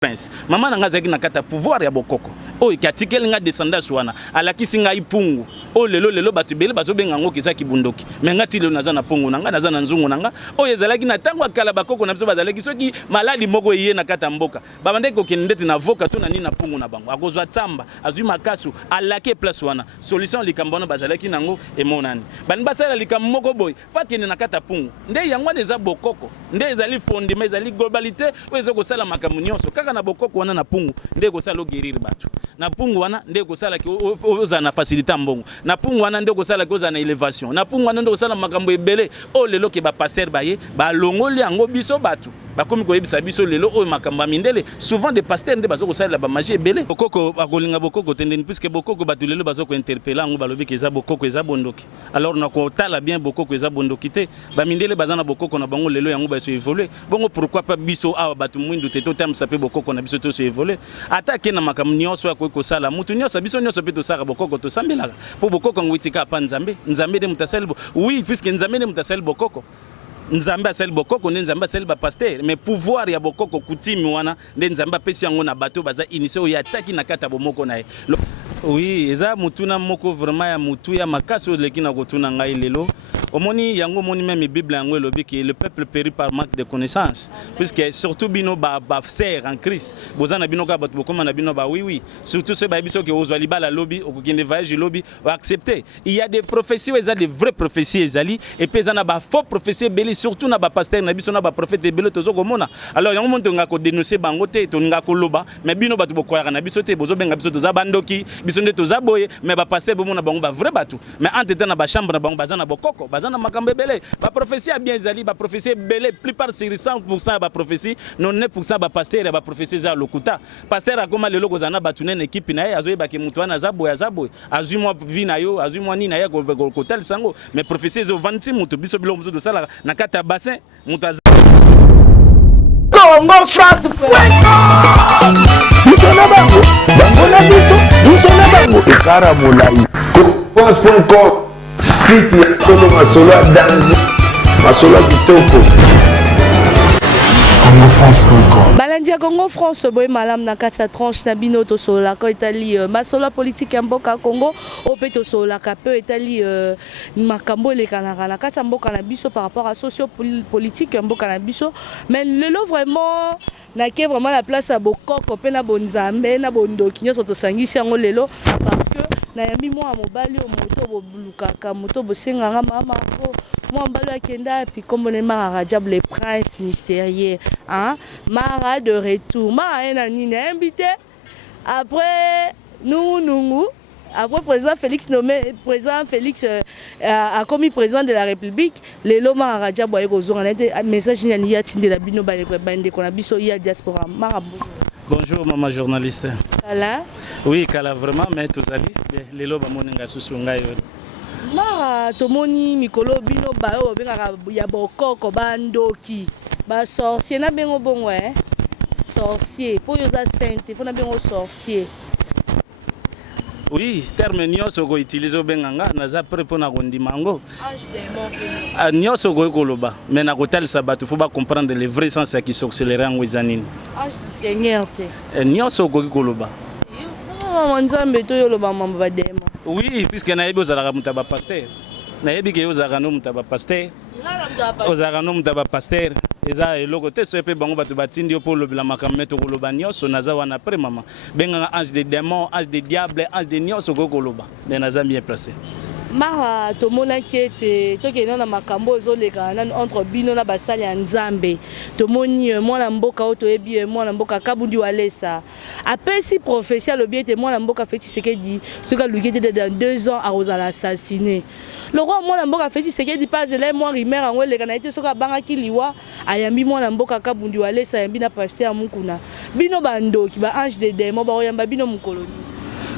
prince mama nanga zaki nakata pouvoir ya bokoko o ikatikeli nga descendance wana alakisi nga ipungu o lelo batu bele bazobenga ngo kiza kibundoki me ngati lelo naza na pungu nanga naza na nzungu nanga o ezalaki na tango akala bakoko na biso bazalaki soki maladi moko iye na kata mboka babande ko kendete na voka to na nini na pungu na bango akozwa tsamba azwi makasu alake place wana solution likambona bazalaki nango emonani bani basala likambo moko boy fakene na kata pungu nde yango deza bokoko nde ezali fondement ezali globalité o ezoko sala makamu nyonso kaka na bokoko wana na pungu nde ko sala guérir batu na pungu wana nde ko sala ki oza na facilité mbongo na pungu wana nde ko sala ki oza na élévation na pungu wana nde ko sala makambo ebele o lelo ke ba pasteur baye ba longoli yango biso batu bakomi ko yebisa biso lelo o makambo mindele souvent des pasteurs nde bazo ko sala ba magie ebele bokoko bakolinga bokoko tendeni puisque bokoko batu lelo bazo ko interpeller ngo balobi ke za bokoko eza bondoki alors na ko tala bien bokoko eza bondoki te ba mindele bazana bokoko na bango lelo yango ba so évoluer bongo pourquoi pas biso awa batu mwindu te to tam sape bokoko na biso to so évoluer attaquer na makambo nyonso ya ko sala mutu nyonso biso nyonso pe to sala bokoko to sambelaka po bokoko ngwitika pa nzambe de mutasali oui puisque nzambe de mutasali bokoko nzambe asali bokoko nde nzambe asali ba pasteur mais pouvoir ya bokoko kutimi wana nde nzambe apesi yango na bato baza initié oya tsaki na kata bomoko na ye oui eza mutuna moko vraiment ya mutu ya makasi leki na kotuna ngai lelo omoni yango moni même bible yango elobi que le peuple périt par manque de connaissance puisque surtout bino ba sœur en Christ bozana bino ka bato bokoma na bino ba oui surtout ce ba biso ke ozwa libala lobi okokende voyage lobi o accepter il y a des prophéties eza des vraies prophéties ezali et puis eza na ba faux prophéties belli surtout na ba pasteur na biso na ba prophète belli tozo komona alors yango monto ngako dénoncer bango te to ngako loba mais bino bato bokoyaka na biso te bozo benga biso toza bandoki biso nde toza boye mais ba pasteur bomona bango ba vrai bato mais entre temps na ba chambre na bango bazana bokoko bazana makambe belé ba prophétie bien ezali ba prophétie belé plupart sur 100% ba prophétie 99% ba pasteur ba prophétie za lokuta pasteur akoma lelo kozana batune équipe na ye azoyeba ke mutu wana za boye azui moi vie na yo azui moi ni na ye ko kotel sango mais prophétie zo 26 mutu biso bilo muzo de sala na kata bassin mutu Congo France Bisona bango na biso bisona bango ekara molai France.com site ya tolo masolo ya danger masolo ya kitoko CongoFrance.com Balandia Congo France boy malam na kati ya tranche na bino to sola ko etali masolo politique ya mboka Congo opeto sola ka pe etali makambo le kanaka na kati ya mboka na biso par rapport à socio-politique ya mboka na biso mais lelo vraiment na ke vraiment la place à bokoko pe na bonzambe na bondoki nyoso to sangisi yango lelo parce que na yami mwa mobali o moto bobulukaka moto bosenganga mama ko mwa mbalo akenda puis comme on est Mara Diable les princes mystérieux hein Mara de retour Mara ena nini invité après nous après président Félix nommé président Félix a commis président de la République les loma Radia boye kozonga na message ni ya tinde la bino ba bande ko na biso ya diaspora Mara bonjour maman journaliste Kala oui Kala vraiment mais tous ali les loba moninga susu ngai Mara tomoni mikolo bino ba o bengaka ya bokoko bandoki ba sorcier na bengo bongo sorcier po yo za sainte fo na bengo sorcier. Oui, terme nyonso ko utiliser benganga naza prêt pour na kondimango. Ange démon. Nyonso ko koloba, mais na kotal sabatu faut pas comprendre le vrai sens qui s'accélérer en wizanine. Ange du Seigneur te. Nyonso ko koloba. Maman nzambe to yo loba mamba ba démon. Oui, puisque na yebi ozalaka mutaba pasteur. Na yebi ke ozalaka no mutaba pasteur. Ozalaka no mutaba pasteur. Eza eloko te so pe bango batu batindi yo po lobela makambe to koloba nyonso naza wana après maman. Benga ange de démon, ange de diable, ange de nyonso ko koloba. Mais naza bien placé. Mara tomona kete tokena na makambo ezoleka na entre bino na basali ya nzambe tomoni mwana mboka oto ebi mwana mboka Kabundi Walesa apesi prophétie le bien te mwana mboka Félix Tshisekedi soka lugete dans 2 ans a osala assassiner le roi mwana mboka Félix Tshisekedi pas de la moi rumeur en weleka na ete soka banga kiliwa ayambi mwana mboka Kabundi Walesa ayambi na pasteur mukuna bino bandoki ba ange de démon ba oyamba bino mukoloni.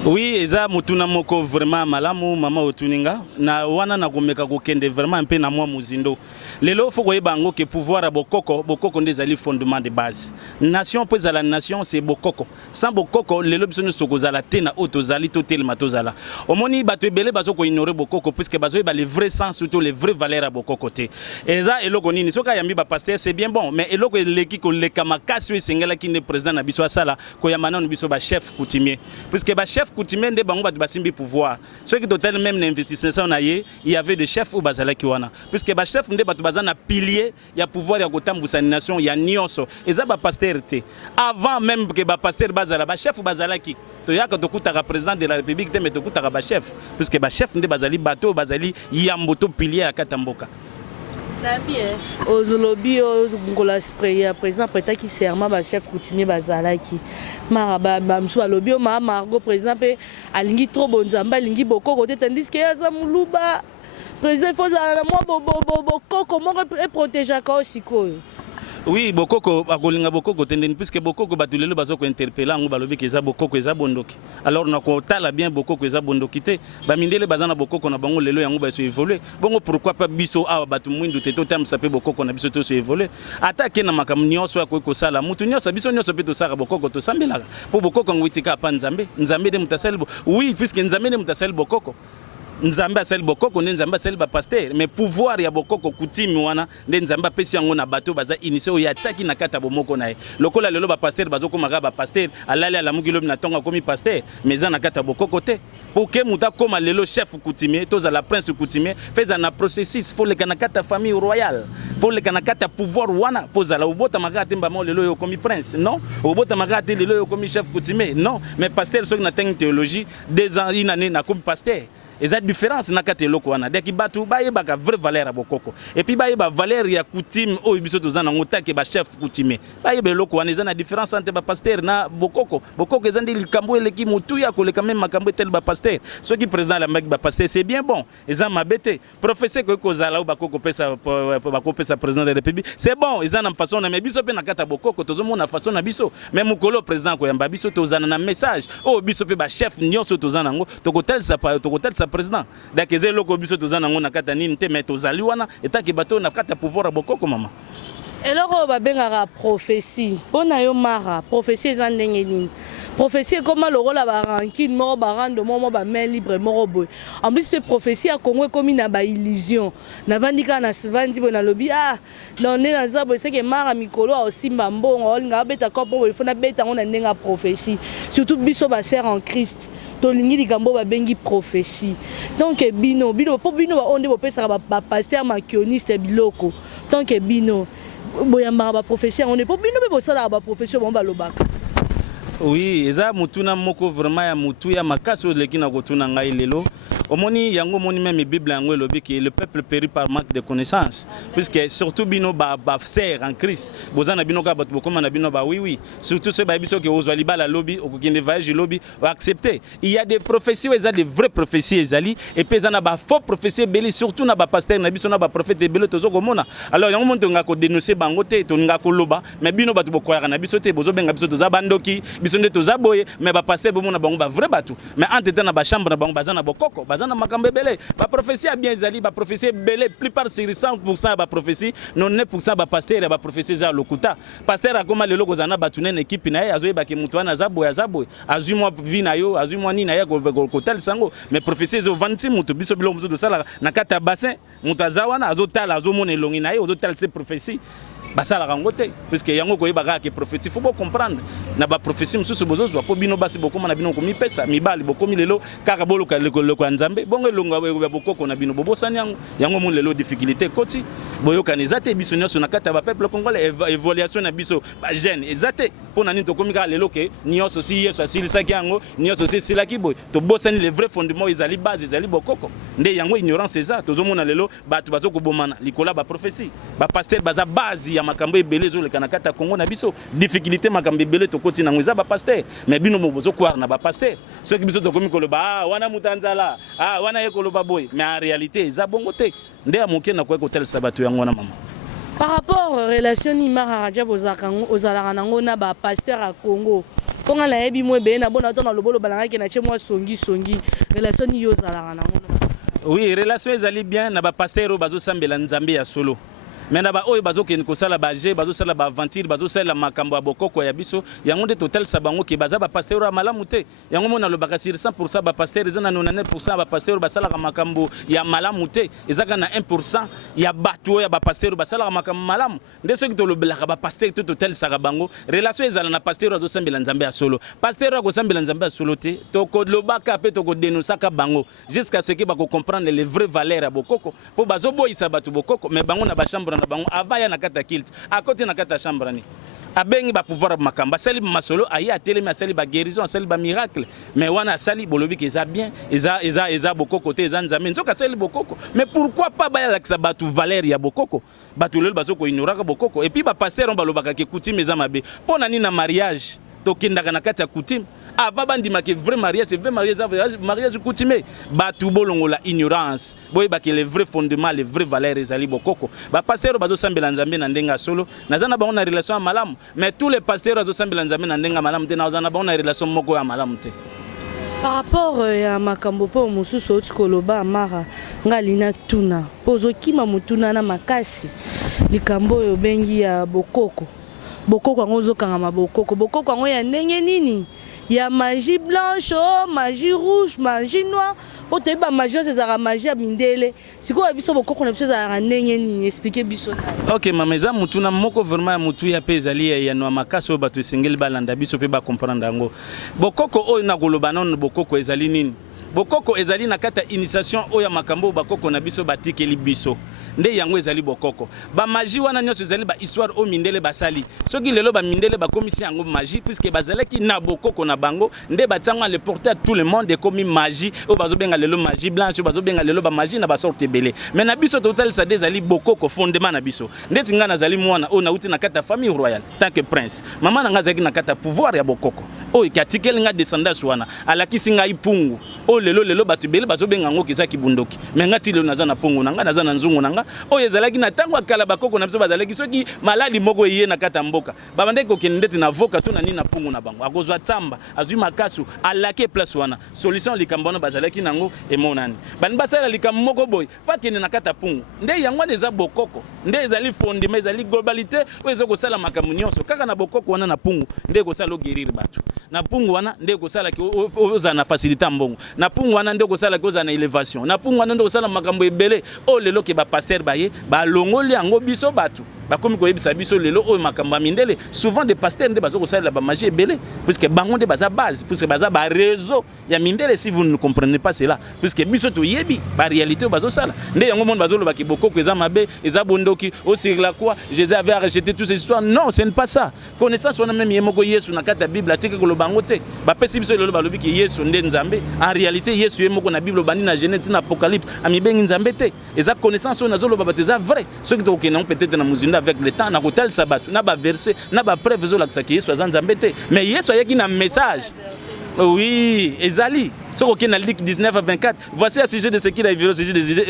Oui, eza mutuna moko vraiment malamu mama otuninga na wana na komeka kokende vraiment un peu na moi muzindo. Lelo faut koyeba ngo ke pouvoir bokoko ndezali fondement de base. Nation pour la nation c'est bokoko. Sans bokoko lelo biso nyonso kozala te na otozali to telema tozala. Omoni bato ebele bazo ko ignorer bokoko puisque bazo ba les vrais sens surtout les vraies valeurs à bokoko te. Eza eloko nini soka yambi ba pasteur c'est bien bon mais eloko eleki ko leka makasi sengela ki ne président na biso asala ko yamana no biso ba chef coutumier puisque ba chef coutumier nde bango bat basimbi pouvoir ceux qui total même l'investissement na ye il y avait des chefs ou bazala ki wana puisque ba chef nde batu bazana pilier ya pouvoir ya kotambusa nation ya nyonso eza ba pasteur te avant même que ba pasteur bazala ba chef bazala ki to yaka to kutaka président de la république te mais to kutaka ba chef puisque ba chef nde bazali bato bazali yamboto pilier ya katamboka. Ozolobi ngola spray président prêta qui serment ba chef coutumier bazalaki maraba bamsu alobi ma margo président pe alingi trop bonzamba alingi bokoko te tandis que aza muluba président faut za moi bokoko mo protéger ka osikoyo. Oui, bokoko akolinga bokoko tendeni puisque bokoko batulelo bazoko interpeller ngo balobi ke za bokoko eza bondoki. Alors na ko tala bien bokoko eza bondoki te. Ba mindele bazana bokoko na bango lelo yango ba so évoluer. Bongo pourquoi pas biso awa batu mwindu te to tam sape bokoko na biso to so évoluer. Attaquer na makam nyonso ya ko sala mutu nyonso biso nyonso pe to sala bokoko to sambela. Po bokoko ngwitika pa nzambe. Nzambe de mutasel. Oui, puisque nzambe de mutasel bokoko. Nzambe asali bokoko nde nzambe asali ba pasteur mais pouvoir ya bokoko kutimi wana nde nzambe apesi yango na bato baza initié ya tsaki na kata bomoko na ye lokola lelo ba pasteur bazoko maka ba pasteur alali ala mukilo na tonga komi pasteur mais za na kata bokoko te pour que muta koma lelo chef coutumier toza la prince coutumier feza na processus faut le kana kata famille royale faut le kana kata pouvoir wana faut za la obota maka temba mo lelo yo komi prince non obota maka te lelo yo komi chef coutumier non mais pasteur sok na théologie des ans inane na komi pasteur. Et cette différence na kate loko wana deki batu ba yeba ka vraie valeur à bokoko et puis ba yeba valeur ya coutume o biso tozana ngota ke ba chef coutumier ba yeba loko wana ezana différence entre ba pasteur na bokoko ezandi likambo eleki mutu ya ko le quand même makambo tel ba pasteur ceux qui président la maki ba pasteur c'est bien bon ezana mabete professeur ko zala ou bakoko pesa président de la république c'est bon ezana façon na biso pe na kata bokoko tozomo na façon na biso même mukolo président ko yamba biso tozana na message o biso pe ba chef nyonso tozana ngo tokotel sa président donc ezelo loko biso tozana ngo na kata nini te mais tozali wana etaki bato na kata pouvoir bokoko mama eloko babengaka prophétie mpona yo mara prophétie eza ndenge nini prophétie ekoma lokola barankine moko barando moko ba main libre moko boye en plus mpe prophétie ya kongo ekomi na baillusion navandi kaka na vandi boye nalobi nde naza boye seke mara mikolo aosimba mbongo olinga abeta kopo boye fo nabeta yango na ndenge ya prophétie surtout biso basere en christ tolingi likambo babengi prophétie donc bino po bino baonde bopesaka bapaster makioniste biloko donc bino boyambaka baprophétie yango nde po bino mpe bosalaka baprophétie bango balobaka. Oui, eza mutuna moko vraiment ya mutu ya makasi oleki na kotuna ngai lelo omoni yango moni même Bible yango elobi que le peuple périt par manque de connaissance puisque surtout bino ba sert en Christ bozana bino ka bato bokoma na bino ba oui surtout ceux ba biso que ozwa libala lobi okokende voyage lobi va accepter il y a des prophéties eza des vraies prophéties ezali et puis na ba faux prophéties beli surtout na ba pasteur na biso na ba prophète beli tozoko mona alors yango monto ngako dénoncer bango te to ngako loba mais bino bato bokoyaka na biso te bozo benga biso toza bandoki biso nde toza boye mais ba pasteur bomona bango ba vrai bato mais entre temps na ba chambre na bango bazana bokoko bazana makambe belé ba prophétie a bien ezali ba prophétie belé plupart sur 100% ba prophétie 99% ba pasteur ba prophétie za lokuta pasteur akoma lelo kozana batune na équipe na ye azoyeba ke mutu wana zaboye azui moi vie na yo azui moi ni na ye ko tel sango mais prophétie zo 26 mutu biso bilo mutu de sala na kata bassin mutu azawana azotala azomona elongi na ye azotal ces prophéties basala rangote parce que yango koyeba ka ke prophétie faut bien comprendre na ba prophétie mususu bozozwa po bino basi bokoma na bino komi pesa mibali bokomi lelo kaka boloka leko nzambe bongo elonga ya bokoko na bino bobosani yango mon lelo difficulté koti boyoka nezate biso nyonso na kata ba peuple congolais évaluation na biso ba jeune ezate pona nini tokomi ka lelo ke nyonso si yeso asilisaki yango nyonso si silaki boy to bosani les vrais fondements ezali base ezali bokoko nde yango ignorance eza tozomona lelo bato bazoko bomana likola ba prophétie ba pasteur baza base ya makambo ebele ezoleka na kata Congo na biso difficulté makambo ebele tokoti nango eza ba pasteur mais bino mobozo kwara na ba pasteur ceux qui biso tokomi koloba wana mutanzala wana yekoloba boy mais en réalité eza bongo te nde amoke na kwa kotelesa bato yango na mama. Par rapport à la relation Nimar Radja Bozalaka nango na ba pasteur à Congo Pour nga na yebi mo be na bona to na lobolo balanga ke na che mo songi relation ni yo zala na ngono. Oui, relation ezali bien na ba pasteur bazo sambela nzambe ya solo. Mais na oyo bazokende kosala baje bazosala baaventure bazosala makambo ya bokoko ya biso yango nde total sabango ke baza bapasteur ya malamu te yango mona lobaka sur 100% bapasteur eza na 99% bapasteur basalaka makambo ya malamu te ezaka na 1% ya bato ya bapasteur basalaka makambo malamu nde soki tolobelaka bapasteur to total saka bango relation ezala na pasteur azosambela nzambe ya solo pasteur akosambela nzambe ya solo te tokolobaka pe tokodenosaka bango jusqu'à ce que bakocomprendre les vraies valeurs ya bokoko po bazoboyisa bato bokoko mais bango na bachambre na bango avaya na kata kilt à côté na kata chambre ni abengi ba pouvoir makamba sali masolo aya telemi asali ba guérison asali ba miracle mais wana asali bolobi ke za bien eza bokoko te eza nzambe nzoka sali bokoko mais pourquoi pas ba la kisa batu valeur ya bokoko batu lelo bazoko ignoraka bokoko et puis ba pasteur on balobaka ke coutume eza mabe pona ni na mariage tokendaka na kata coutume avant bandima que vrai mariage c'est vrai mariage coutumier batu bolongo la ignorance boy ba que les vrais fondements les vraies valeurs ezali bokoko ba pasteur bazo sambela nzambe na ndenga solo nazana ba on a relation malamu mais tous les pasteurs bazo sambela nzambe na ndenga malamu te nazana ba on a relation moko ya malamu te. Par rapport à makambo po mususu otikoloba amara ngalina tuna pozo kima mutuna na makasi likambo yo bengi ya bokoko ngozo kanga bokoko ngo ya ndenge nini ya magie blanche magie rouge magie noire po te ba magie c'est magie ya mindele siko biso bokoko na biso za ndenge nini expliquer biso. OK mama eza mutuna moko vraiment mutu ya pezali ya no makaso bato singeli balanda biso pe ba comprendre ngo bokoko oyo na koloba non bokoko ezali nini bokoko ezali na kata initiation oya makambo bakoko na biso batikeli biso nde yango ezali bokoko ba magie wana nyonso ezali ba histoire o mindele basali soki lelo ba mindele ba komisi yango magie puisque bazalaki na bokoko na bango nde batanga le porter à tout le monde et comme magie o bazobenga lelo magie blanche o bazobenga lelo ba magie na ba sorte belé mais na biso total ça ezali bokoko fondement na biso nde tinga nazali mwana o na uti na kata famille royale tant que prince mama na ngazaki na kata pouvoir ya bokoko o ikatikeli nga descendance wana alakisi nga ipungu o lelo batu belé bazobenga ngo kiza kibundoki mais ngati lelo nazana pungu nanga nazana nzungu nanga oyo ezalaki na tango akala bakoko na biso bazalaki soki maladi moko iye na kata mboka babande kokende ndeti na voka to na nini na pungu na bango akozwa tsamba azwi makasu alake place wana solution likambo na bazalaki nango emonani bani basala likambo moko boy fakene na kata pungu nde yango eza bokoko nde ezali fondement ezali globalité oyo ezokosala makambo nyonso kaka na bokoko wana na pungu nde kosala guérir bato na pungu wana nde kosala ki oza na facilité mbongo na pungu wana nde kosala ki oza na élévation na pungu wana nde kosala makambo ebele o lelo ke ba pasteur baye ba longoli yango biso batu bakomi koyebisa biso lelo oyo makambo mindele souvent des pasteurs nde bazoko sala ba magie ebele puisque bango nde baza base puisque baza ba réseau ya mindele si vous ne comprenez pas cela puisque biso to yebi ba réalité bazo sala nde yango monde bazolo ba kiboko eza mabe eza bondoki au sur la quoi Jésus avait rejeté toutes ces histoires non ce n'est pas ça connaissance on a même yemoko Yesu na kata Bible atike ko lobango te ba pesi biso lelo balobi ki Yesu nde nzambe en réalité Yesu yemoko na Bible bani na Genèse na Apocalypse ami bengi nzambe te eza connaissance on azolo ba bateza vrai ce qui to kenan peut-être na muzinda avec le temps na kotel sabat na ba verset na ba preuve zo la ki Yesu azanzambe te mais Yesu ayaki na message oui ezali soko ke na Luc 19:24 voici à sujet de ce qui est arrivé au sujet de Jésus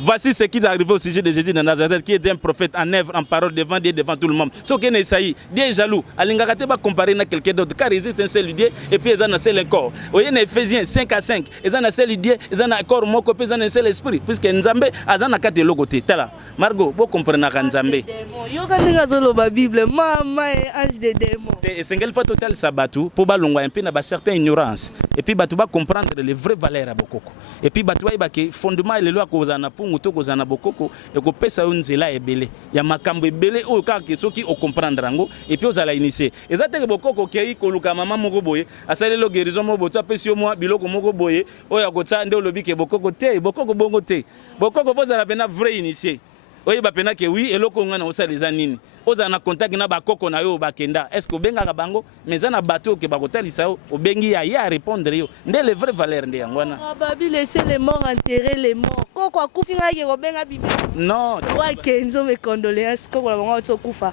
voici ce qui est arrivé au sujet de Jésus de Nazareth qui est un prophète en œuvre en parole devant Dieu devant tout le monde soko ke na Isaïe Dieu est jaloux alingaka te ba comparer na quelqu'un d'autre car existe un seul Dieu et puis ezana seul corps oye na Ephésiens 5:5 ezana seul Dieu ezana corps moko pe ezana seul esprit puisque nzambe azana kate loko te tala Margot bo comprendre na nzambe yo kaninga zolo ba Bible mama ange de démon et single fois total sabatu po balongwa un peu na ba certain ignorance et puis batu ba comprendre les vraies valeurs à bokoko et puis batu ba ke fondement le loi ko za na pungu to ko za na bokoko e ko pesa yo nzela ebele ya makambo ebele o ka ke soki o comprendre rango et puis ozala initier ezate ke bokoko ke ko luka mama moko boye asalelo guérison mo boto apesi yo mo biloko moko boye o ya ko tsa nde olobi ke bokoko te bokoko bongo te bokoko bozala pena vrai initier oye ba pena ke oui eloko ngana osala eza nini oza na contact na bakoko na yo bakenda est-ce que obenga bango mais na bateau ke bakotalisa yo obengi ya répondre yo nde les vraies valeurs nde yangwana babi laisser les morts enterrer les morts koko akufinga ke obenga bibi non toi kenzo mes condoléances koko la bango so kufa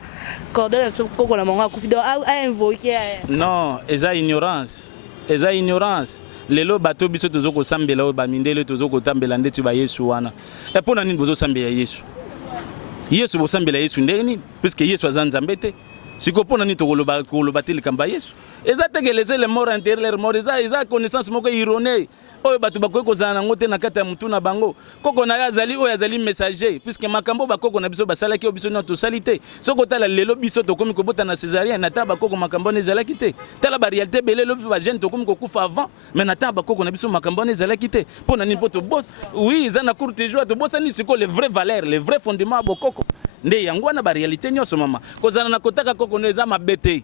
condoléances koko la bango akufi donc a invoquer non eza ignorance lelo bato biso tozoko sambela o ba mindele tozoko tambela ndetu ba Yesu wana et pona nini bozo sambela Yesu Yesu bosambela Yesu ndeni puisque Yesu azanzambe te sikopo nani tokoloba te likambo ya Yesu eza teke laisser les morts enterrer leurs morts eza connaissance moko ironée oyo bato bakoki kozala nango te na kati ya mutu na bango koko na ye azali oyo azali messager puisque makambo bakoko na biso basalaki oyo biso nyonso tosali te soki otala lelo biso tokomi kobota na césarien na tala bakoko makambo wana ezalaki te tala baréalité ebele lelo biso bagene tokomi kokufa avant mais na tala bakoko na biso makambo wana ezalaki te mpo na nini mpo tobosa oui eza na courte joie tobosani sikoyo les vrais valeurs les vrais fondements ya bokoko nde yango wana baréalité nyonso mama kozala na kotaka koko no eza mabe te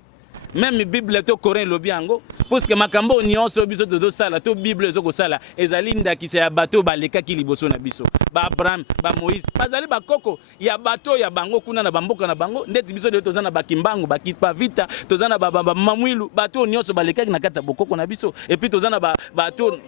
même Bible to Coran lobi yango parce que makambo nyonso biso to sala to Bible ezoko sala ezali ndakisa ya bato balekaki liboso na biso ba Abraham ba Moïse bazali bakoko ya bato ya bango kuna na bamboka na bango ndeti biso de tozana bakimbangu bakipa vita tozana ba mamwilu bato nyonso balekaki na kata bokoko na biso et puis tozana bato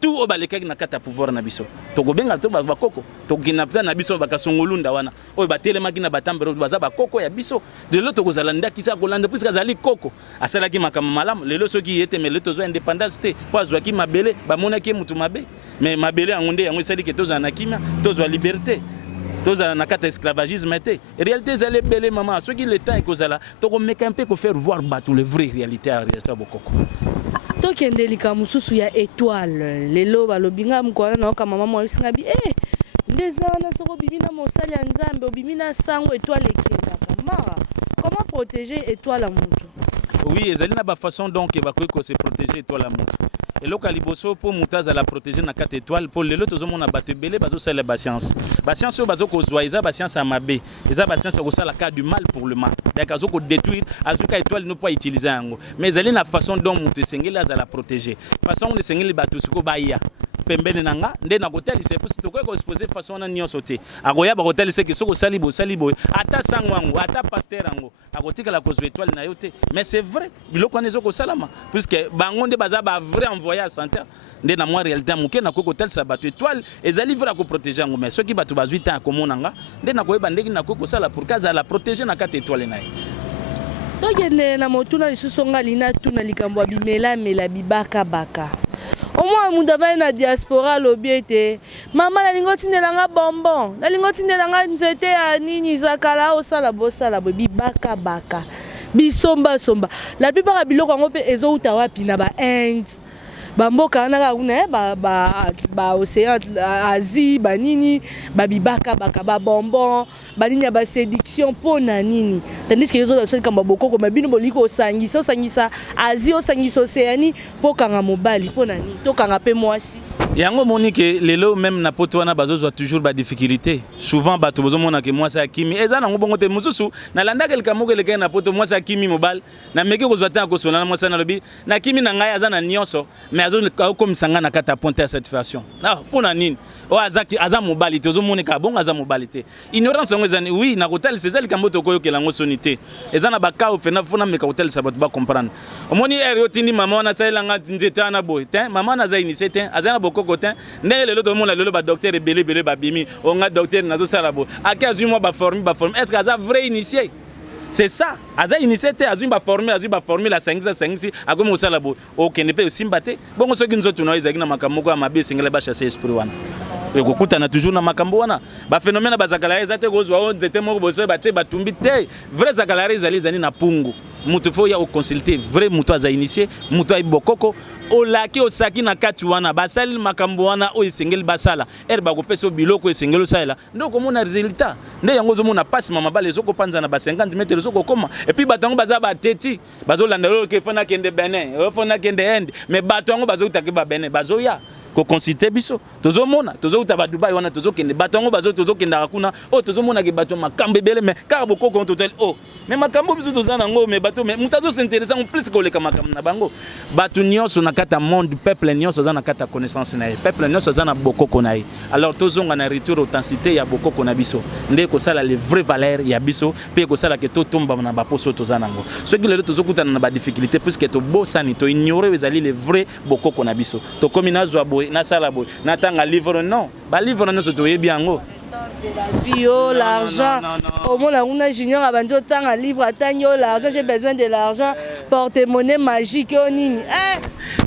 tout balekaki na kata pouvoir na biso tokobenga to bakoko tokinapta na biso bakasongolunda wana oyo batelemaki na batambero baza bakoko ya biso de l'autre kozala ndakisa kolanda puisque azali koko asalaki makambo malamu lelo soki yete mais leto zo indépendance te po azwaki mabele bamonaki mutu mabe mais mabele yango nde yango esali ke tozala na kimia tozwa liberté tozala na kata esclavagisme te réalité ezali ebele mama soki le temps ekozala tokomeka mpe kofaire voir bato le vrai réalité ya bokoko tokende likambo mosusu ya étoile lelo balobi nga mokwana nayoka mama mwa bisinga bi ndeza wana soko obimi na mosali ya nzambe obimi na sango étoile ekendaka mara comment protéger étoile à mutu? Oui, ezali na ba façon donc bakoki ko se protéger étoile à mutu. Eloko liboso po mutu azala protéger na 4 étoiles pour lelo tozomona bato ebele bazosala ba science. Ba science oyo bazokozwa eza ba science ya mabe. Eza ba science okosala ka du mal pour le mal. Donc azoko détruire azuka étoile ne pas utiliser yango. Mais ezali na façon dont mutu esengeli azala protéger. Façon on esengeli bato siko baya. Pembene nanga nde na kotel c'est pour to ko exposer façon na nyonso te akoya ba kotel c'est que soko salibo ata sangwango ata pasteur ango akotika la cause étoile na yote mais c'est vrai biloko nezo ko salama puisque bango nde baza ba vrai envoyé à santé nde na moi réalité muke na ko kotel sa bato étoile ezali vrai ko protéger ango mais soki bato bazuita komonanga nde na koyeba ndeki na ko sala pour kaza la protéger na 4 étoiles na ye tokende na motuna lisusu ngali na tuna likambo bimela mela bibaka baka au moins mutu avai na diaspora lobi ete mama nalingo tindelanga bonbon nalingo tindelanga nzete ya nini zakala osala bosala boye bibaka baka bisombasomba la plupart ya biloko yango mpe ezouta wapi na ba Inde bamboka wana kuna ba océan Asie banini babibaka baka ba bonbon banini ya ba séduction pona nini tandis que yozo soli kamba bokoko mabino boliko osangisa Asie osangisa Océanie pokanga mobali pona nini tokanga pe mwasi yango monique lelo même na poto wana bazozwa toujours ba difficulté souvent bato bozomona ke mwasi akimi eza nango bongo te mususu na landaka likamoko lekena na poto mwasi akimi mobile na meki kozwa ta kosona na mwasi na lobi na kimi na ngai aza na nyonso mais azo komisanga na kata ponte ya satisfaction ah pona nini o azaki aza mobile te ozomoneka bongo aza mobile te ignorance yango ezani oui na kotal c'est ça likambo tokoyokela ngo sonité eza na bakao fena fona meka kotal sa bato ba comprendre omoni ero tindi mama wana tsailanga nzete ana boy te mama na za initié te azana boko côté né lelo to mona lelo ba docteur ebele ba bimi onga docteur nazo sala bo aki azui mo ba former est-ce que aza vrai initié c'est ça aza initié te azui ba former la 5 akomi osala bo okende pe osimba te bongo soki nzoto na ezaki na makambo ko ya mabe singela ba chasser esprit wana ekokutana toujours na makambo wana ba phénomène bazakala ezate kozwa o nzete moko boso ba te batumbi te vrai zakala ezali na pungu mutu fo ya consulter vrai mutu aza initié mutu ay bokoko olaki osaki na kati wana basali makambo wana o esengeli basala ba kopesa biloko esengeli sala ndoko mona résultat nde yango zo mona passe mama bale zoko panza na ba 50 mètres zoko koma et puis batango baza ba teti bazolanda lo ke fona kende Benin fona kende Inde mais batango bazotaki ba Benin bazoya ko consulter biso tozomona tozouta ba Dubai wana tozokende batango tozokenda kuna o tozomona ke bato makambe bele mais car bokoko total o mais makambo biso tozana ngo mais bato mais mutazo s'intéresser en plus ko leka makambo na bango bato nyonso na kata monde peuple nyonso za na kata connaissance na ye peuple nyonso za na bokoko na ye alors tozonga na retour authenticité ya bokoko na biso nde ko sala les vraies valeurs ya biso pe ko sala ke to tomba na ba poso tozana ngo ce qui le tozokutana na ba difficulté puisque to bosani to ignorer ezali les vrais bokoko na biso to komina zwa boy na sala boy na tanga livre non ba livre nyonso to yebi yango de la vie, oh, l'argent. Au moins, on a junior avant de temps un livre, attends, l'argent, j'ai besoin de l'argent, porte-monnaie magique, oh, nini.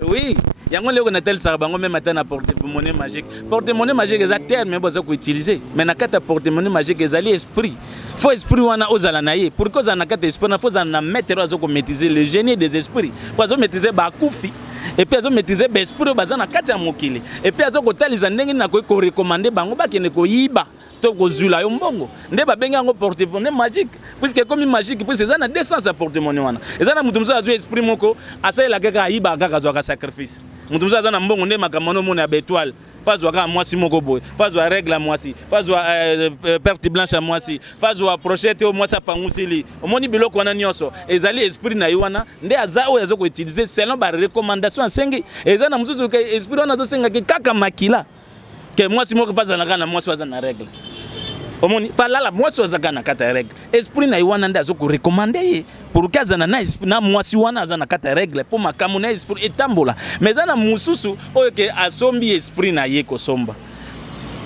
Oui, yango leko na tel sa bango même matin na porte-monnaie magique. Porte-monnaie magique est terme mais bozo ko utiliser. Mais na kata porte-monnaie magique ezali esprit. Faut esprit wana ozala na ye. Pourquoi za na kata esprit na faut za na mettre azo ko maîtriser le génie des esprits. Pour azo maîtriser ba kufi et puis azo maîtriser ba esprit baza na kata ya mokili. Et puis azo ko taliza ndenge na ko recommander bango ba kene ko yiba. Toko zula yo mbongo nde babenga ngo porte-monnaie magique puisque comme magique puisque ça na 200 sa porte-monnaie wana ezana mutu mso azu esprit moko asala kaka iba kaka zo ka sacrifice mutu mso azana mbongo nde makamano mona ya étoile fazwa ka mwasi moko boy fazwa règle à mwasi fazwa perte blanche à mwasi fazwa prochette au mwasa pangusili omoni biloko wana nyonso ezali esprit na yo wana nde aza oyo azo ko utiliser selon ba recommandation asengi ezana mutu ke esprit wana zo senga ke kaka makila que moi si moi pas na moi soit na règle omoni palala moi soit na kata règle esprit na iwana ndazo ko recommander pour kaza na esprit na moi si wana za na kata règle pour makamu na esprit etambola mais za na mususu oyo ke asombi esprit na ye ko somba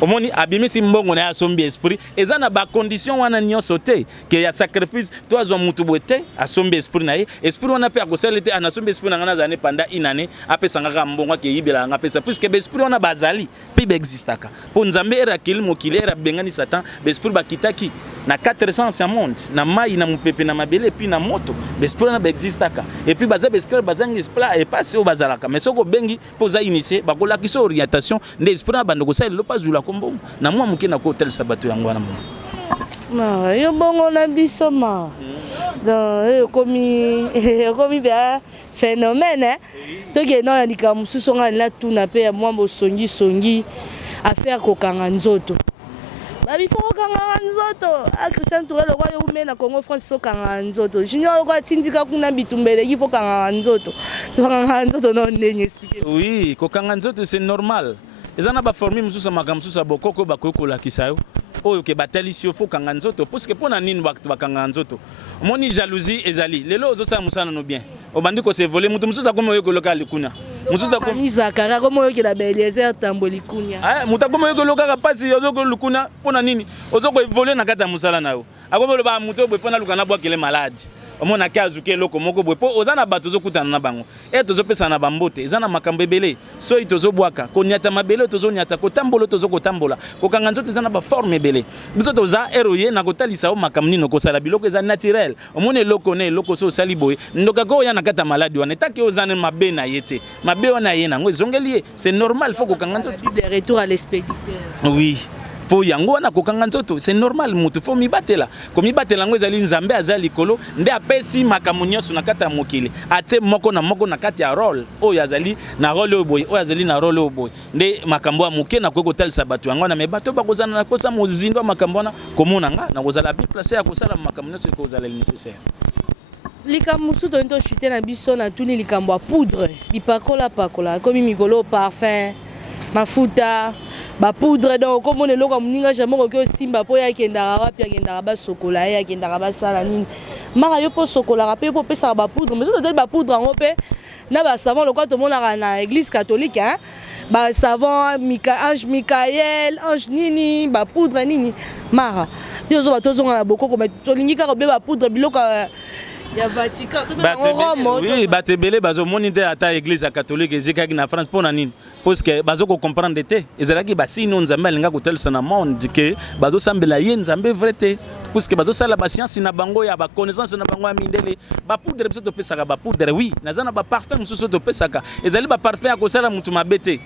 omoni abimisi mbongo na asombi esprit eza na ba condition wana nyonso te ke ya sacrifice to azwa mutu bote asombi esprit na ye esprit wana pe akosalete anasombi esprit na ngana za ne pendant une année apesa ngaka mbongo ke yibela nga pesa puisque be esprit wana bazali pe be existaka po nzambe era kilimo kilera bengani satan be esprit bakitaki na 400 anciens monde na mai na mupepe na mabele puis na moto be esprit wana be existaka et puis baza be esprit bazangi esprit et pas au bazalaka mais soko bengi po za initier bakolaki so orientation nde esprit na bando ko sala lo pas zula mbongo na mwa muke na ko hotel sabato yango wana mbongo ma yo bongo na biso ma dans komi bien phénomène toke na lika mususu nga la tuna pe ya mwa bosongi songi affaire kokanga nzoto babi fo kokanga nzoto a Christian Touré le roi yo na Congo France fo kokanga nzoto junior ko tindika kuna bitumbele il faut kokanga nzoto to kokanga nzoto non ndenge expliquer oui kokanga nzoto c'est normal ezana ba former mususu makamsusu sa bokoko bakokola kisayo oyo ke batalisi yo fokanga nzoto parce que pona nini bakanga nzoto moni jalousie ezali lelo ozosa musana no bien obandi ko se voler mutu mususu akomo yo koloka likuna mususu akomo mizakara komo yo ke la Beliezer tamboli kunya mutu akomo yo koloka pasi ozoko lukuna pona nini ozoko voler na kata musala nayo akomo lo ba mutu bo pona lukana bwa kele malade omona ke azuke loko moko boy po ozana bato zokutana na bango e tozopesa na bambote ezana makambo ebele so itozobwaka konyata mabele tozonyata kotambola tozokotambola kokanga nzoto ezana ba forme ebele biso toza eroye na kotalisa o makambo nino kosala biloko eza naturel omone loko ne loko so sali boy ndoka ko ya na kata maladi wana etaki ozana mabe na yete mabe wana ye nango ezongeli c'est normal faut kokanga nzoto Bible retour à l'expéditeur oui fo yango wana kokanga nzoto c'est normal mutu fo mibatela ko mibatela ngo ezali nzambe azali kolo nde apesi makambo nyonso na kata mokili ate moko na kati ya rôle oyo azali na rôle oyo boy oyo azali na rôle oyo boy nde makambo ya moke na ko kotalisa bato yango na me bato bakozana na kosa mozindo makambo na komona nga na kozala bi place ya kosala makambo nyonso ko kozala nécessaire likambo musu to chute na biso na tuni likambo ya poudre bipakola pakola komi mikolo parfum mafuta ba poudre donc comme on est loka muninga jamais ko simba po ya kendaka wapi akendaka ba sokola ya kendaka ba sala nini mara yo po sokola rapé po pesa ba poudre mais to ba poudre ngo pe na ba savon lokwa to mona na église catholique hein ba savon ange Michael ange nini ba poudre nini mara yo zo ba to zonga na bokoko mais to lingika ko be ba poudre biloko ya Vatican to ba Rome oui batebele bazo monite ata église catholique ezekaki na France pona nini parce que bazo ko comprendre te ezalaki basino nzambe alinga kotelisa na monde que bazo sambela ye nzambe vrai te parce que bazo sala ba science na bango ya ba connaissance na bango ya mindele ba poudre biso to pesaka ba poudre oui nazana ba parfum mususu to pesaka ezali ba parfum ya kosala mutu mabete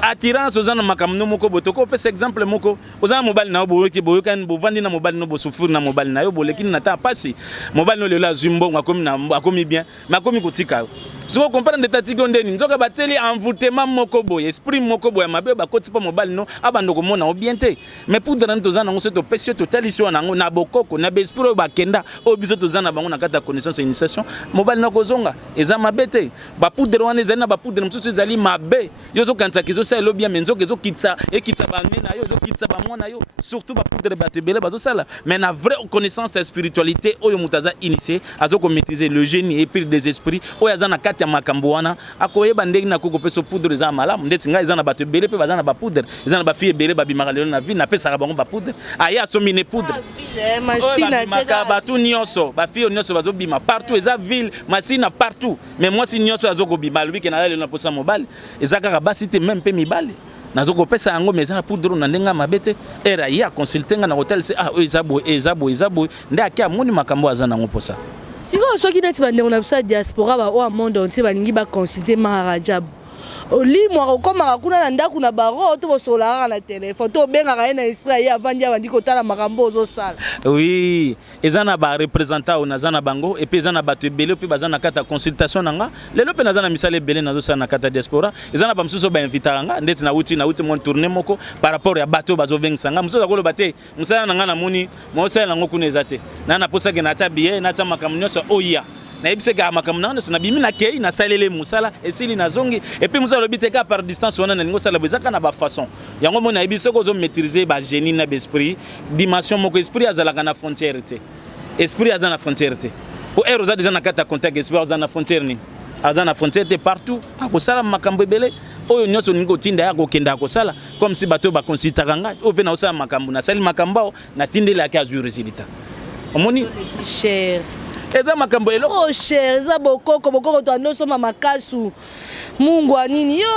attirance ozana makamno moko botoko pesa exemple moko ozana mobile na boyoki boyokani bovandi na mobile no bosufuri na mobile na yo bolekini na ta pasi mobile no lelo azumbo akomi bien makomi kotika so comprendre de tatiko ndeni nzoka bateli envoûtement moko boy esprit moko boy mabe ba koti pa mobile no abando ko mona obiente mais poudre na tozana ngo seto pesio totalisio nango na bokoko na bespro ba kenda o biso tozana bango na kata connaissance initiation mobile na kozonga eza mabete ba poudre wana ezali na ba poudre msusu ezali mabe yo zo kanza kizo sa lo bien menzo kezo kitsa ekitsa ba mena yo zo kitsa ba mwana yo surtout ba poudre batebele bazo sala mais na vraie connaissance de spiritualité oyo mutaza initié azoko maîtriser le génie et puis des esprits oyo azana kati makambo wana akoyeba ndenge na koko peso poudre za malamu ndeti nga ezana bato ebele pe bazana ba poudre ezana ba fille ebele babimaka lelo na vie na pesa bango ba poudre aya somine poudre masina maka batu nyonso ba fille nyonso bazobima partout eza ville masina partout mais moi si nyonso azoko bima lui ke na lelo na posa mobile ezaka basi te même pe mibale nazoko pesa yango meza poudre na ndenga mabete era ya consulter nga na hotel c'est ezabo nde akia moni makambo azana ngo posa. Si vous avez une diaspora, au monde entier, vous avez consulté Maharajab. Oli moi comme akuna nda kuna baro to bosola na téléphone to benga na esprit ya vandi avandi kotala makambo zo sala. Oui, ezana ba représentant na zana bango et puis ezana bato ebele puis bazana kata consultation nanga. Lelo pe nazana misale ebele nazo sana kata diaspora. Ezana ba msuso ba invita nga ndeti na uti mon tourner moko par rapport ya bato bazo vengsanga. Msuso ko lo bate musala nanga na moni mo sala ngo kuna ezate. Na na posa ke na tabiye na tama kamunyoso oya. Na ibise ga makamna so na bimi na kei na salele musala esili na zongi et puis musala biteka par distance wana na lingo sala bezaka na ba façon yango mona ibise ko zo maîtriser ba génie na esprit dimension moko esprit azalaka na frontière te esprit azana na frontière te pour eroza déjà na kata contact esprit azana na frontière ni azana frontière te partout akosala makambo ebele oyo nyonso ningo tinda ya kokenda akosala comme si bato ba consultaka nga ope na osala makambo na sali makambo na tindela ya azur résultat omoni cher. Eza makambo elo oh cher eza bokoko to anosoma makasu mungu anini yo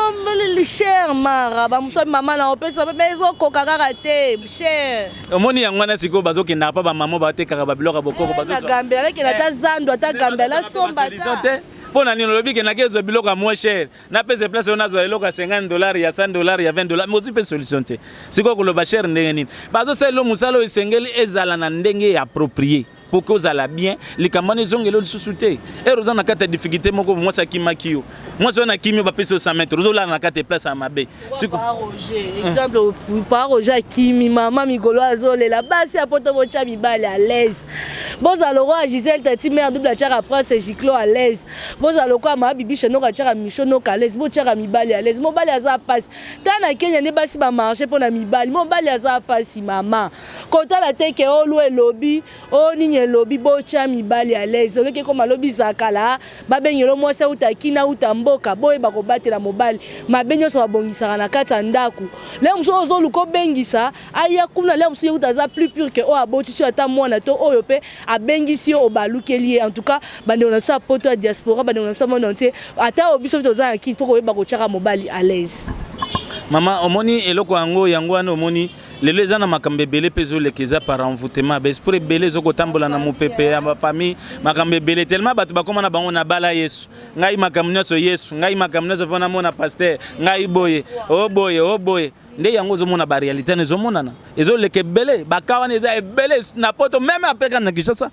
cher mara ba muso mama na opesa pe ezo koka kaka te cher omoni yango na siko bazoke na pa ba mama ba te kaka ba biloko bokoko bazo na gambela ke na ta zando ata gambela somba ta pona nino lobi ke na kezo biloko moins cher na pese place on azo eloko $50 ya $100 ya $20 mozi pe solution te siko ko lo ba cher ndenge nini bazo selo musalo esengeli ezala na ndenge approprié pour que ça la bien les camarades zongelo sous-souté et rozana kata difficulté moko moi ça kimakio moi ça na kimio ba pese 100 mètres rozola na kata place à mabe siko Roger exemple par Roger kimi mama migolo azole la base à poto bocha mibale à l'aise bon aloro à Gisèle tati mère double tchara après c'est Giclo à l'aise bon aloko ma bibi cheno ka tchara michono ka l'aise bo tchara mibale à l'aise mo bale aza passe tana Kenya ne basi ba marché pona mibale mo bale aza passe mama kota la teke o lo lobby o ni lobby bocha mibali à l'aise oleke comme lobby zakala babenyelo mwasa utakina utamboka boye bakobatela mobali mabenyo so babongisaka na kati ndaku le muso ozoluko bengisa aya kuna le muso utaza plus pur que o aboti sur ata mwana to oyo pe abengisi o balukeli en tout cas bande on a ça poto à diaspora bande on a ça monde entier ata obiso to za ki foko yeba ko chaka mobali à l'aise mama omoni eloko yango wana omoni lelo ezana makambe belé pezo lekeza par envoûtement ba esprit belé zoko tambola na mopepe ya ba famille makambe belé tellement bato bakoma na bango na bala Yesu ngai makamnyo so Yesu ngai makamnyo so vona mona pasteur ngai boye o boye nde yango zo mona ba réalité ne zo mona na ezo leke belé bakawana eza belé na poto même apeka na Kinshasa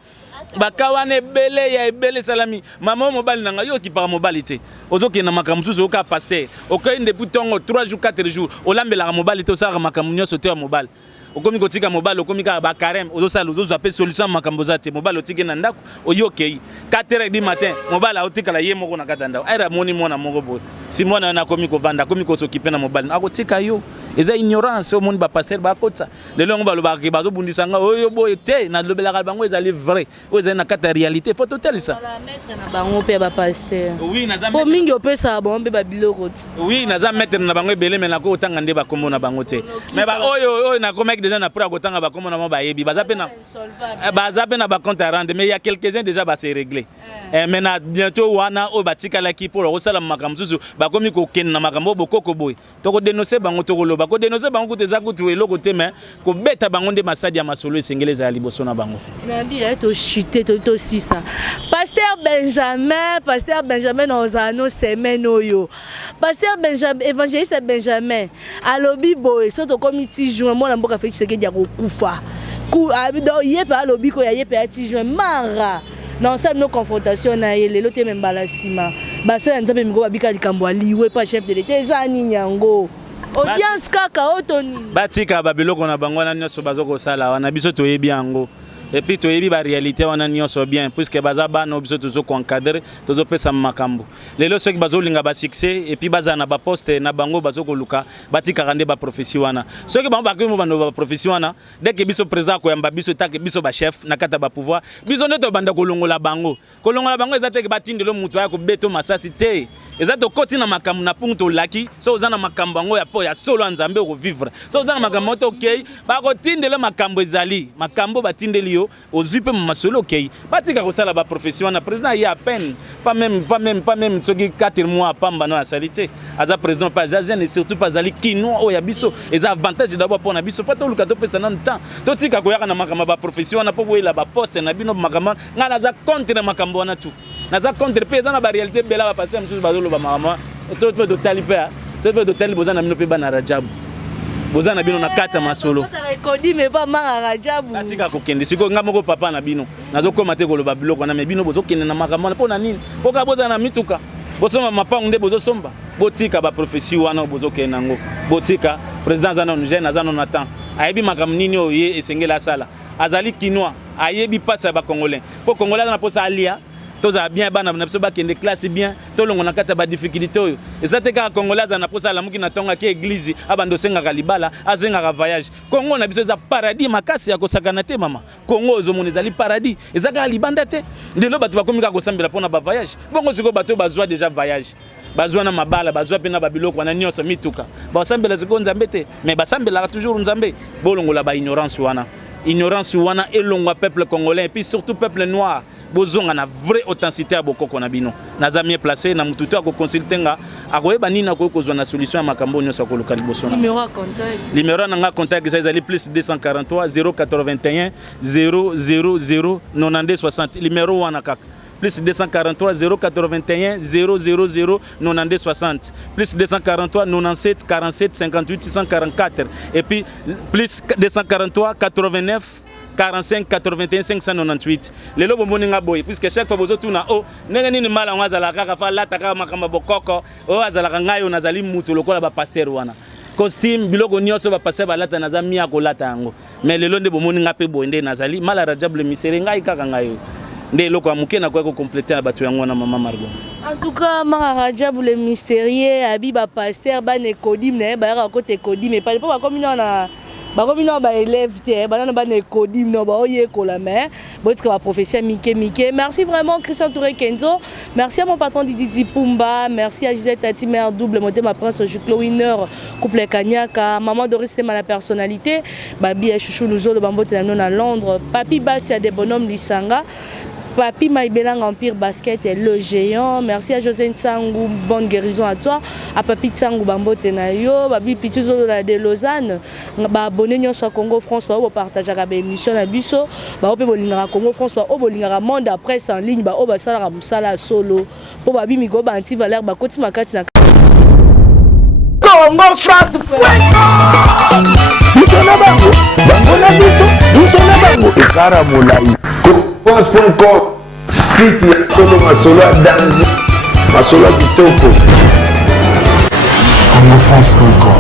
bakawana ebele ya ebele salami mama mobali nanga yo ki par mobilité ozoki na makamsusu oka pasteur okai nde butongo 3 jours 4 jours olambela mobilité osaka makamunyo sote ya mobile okomi kotika mobile okomi ka ba carême ozosala ozozape solution makambo zate mobile otiki na ndako oyokei 4h du matin mobile otika la ye moko na katanda era moni mona moko boy si mona na komi ko vanda komi ko s'occuper na mobile akotika yo eza ignorance o moni ba pasteur ba kota lelo ngo baloba ke bazo bundisanga oyo boy te na lobelaka bango ezali vrai o eza na kata réalité faut total ça la mettre na bango pe ba pasteur oui na za po mingi opesa bango ba biloko oui na za mettre na bango ebele mais na ko tanga nde ba kombo na bango te mais ba oyo na komek déjà na pour kotanga ba kombo na mo ba yebi bazape na ba compte à rendre mais il y a quelques-uns déjà ba se régler mais na bientôt wana o batika la ki pour le sala makamzuzu ba komi ko ken na makambo bokoko boy to ko dénoncer bango to ko loba ko dénoncer bango te za kutu eloko te mais ko beta bango nde masadi ya masolo esengeleza ya liboso na bango nabi to chuter to sisa pasteur Benjamin dans ano semaine oyo pasteur Benjamin évangéliste Benjamin alobi boy so to comité joint moi na mboka Félix Sekedi ya kokufa ku yepe alobi ko ya yepe ati joint mara non ça nos confrontations na lelo te même balasima basala nzambe miko babika likambo aliwe pa chef de l'état ezani nyango audience kaka otoni batika babiloko na bango na nyoso bazoko sala wana biso toyebi yango et puis tu as la réalité on a nyonso bien puisque baza bana biso toujours encadrer toujours pesa makambo lelo ceux qui bazo linga ba succès et puis baza na ba poste na bango bazo ko luka batika kande ba profession wana ceux qui ba ko bano ba profession wana dès que biso président ko yamba biso take biso ba chef na kata ba pouvoir biso neto banda ko longola bango ezate ke batindelo mutu ya ko beto masasi te ezate koti na makambo na punto laki so ozana makambo ngo ya po ya solo nzambe ko vivre so ozana makambo to okay ba ko tindelo makambo ezali makambo batindeli yo ozupe masolo okay batika ko sala ba profession na président ya à peine pas même soki 4 mois pamba na salité aza président pas jeune et surtout pas ali kino o ya biso eza avantage d'abord pour na biso fa to luka to pesa na temps to tika ko yaka na makambo ba profession na po boyela ba poste na bino makambo ngala za contre na makambo na tout naza contre pesa na ba réalité bela ba passer msusu bazolo ba makambo to de talipea to de tali bozana mino pe bana rajabu bozana bino na kata masolo rekodi me pas mara rajabu atika ko kende siko ngamoko papa na bino nazo komate ko loba biloko na me bino bozo kende na makambo po na nini po ka bozana mituka bosoma mapangu nde bozo somba botika ba profession wana bozo kende nango botika président zana on jeune azana on attend ayebi makambo nini oye esengela sala azali kinois ayebi pasa ba congolais po congolais na posa alia toza bien bana na biso ba kende classe bien to longo na kata ba difficulté oyo ezate ka congolais na posa la muki na tonga ke église abando senga kalibala azenga ka voyage Congo na biso za paradis makasi ya kosakana te mama Congo zo moni zali paradis ezaka libanda te ndelo bato bakomika ko sambela pona ba voyage bongo siko bato bazwa déjà voyage bazwa na mabala bazwa pe na babiloko na nyonso mituka basambela ziko nzambe te mais basambela toujours nzambe bolongola ba ignorance wana elongwa peuple congolais et puis surtout peuple noir bozonga na vraie authenticité à bokoko na bino naza mieux placé na mututo a ko consulter nga akoyeba nini ko kozwa na solution ya makambo nyonso ko lokali boso numéro à contact numéro na nga contact ça ezali plus 243 081 000 92 60 numéro wana kaka plus 243 081 000 92 60 plus 243 97 47 58 644 et puis plus 243 89 45 81 598 lelo bomoni nga boy puisque chaque fois bozo tuna o ndenge nini mala ngazala kaka fa lata kaka makamba bokoko o azala ngayo nazali mutu lokola ba pasteur wana costume biloko nyonso ba passer ba lata naza mia ko lata yango mais lelo nde bomoni nga pe boy nde nazali mala rajable misere ngai kaka ngayo nde loko amuke na ko compléter na batu yango na mama Margot. En tout cas mara rajable mystérieux abiba pasteur ba ne kodim na ba ra côté kodim mais pas comme na bakomina ba élève te banana ba ne kodim no ba oye ko la main botka ba professeur Mike. Merci vraiment Christian Touré Kenzo, merci à mon patron Didi Pumba, merci à Gisèle Tati mère double moté ma prince Juclo winner couple Kanyaka maman Doris Tema la personnalité babi et chouchou nous le bambote na Londres papi Bati a des bonhommes Lisanga Papi Maïbelang Empire Basket et le géant. Merci à José Tsangou, bonne guérison à toi. À Papi Tsangou Bambo Tenayo, Babi Pituzo de Lausanne. Ba abonné nyo soit Congo France, ba o partage avec émission na biso. Ba o pe bolingara Congo France, ba o bolingara monde après en ligne, ba o ba sala musala solo. Po babi migo ba anti valeur ba koti makati na Congo France. Biso na bango, bango na biso na bango ekara molai. France.com, site ya solo masolo ya danger, masolo ya kitoko. CongoFrance.com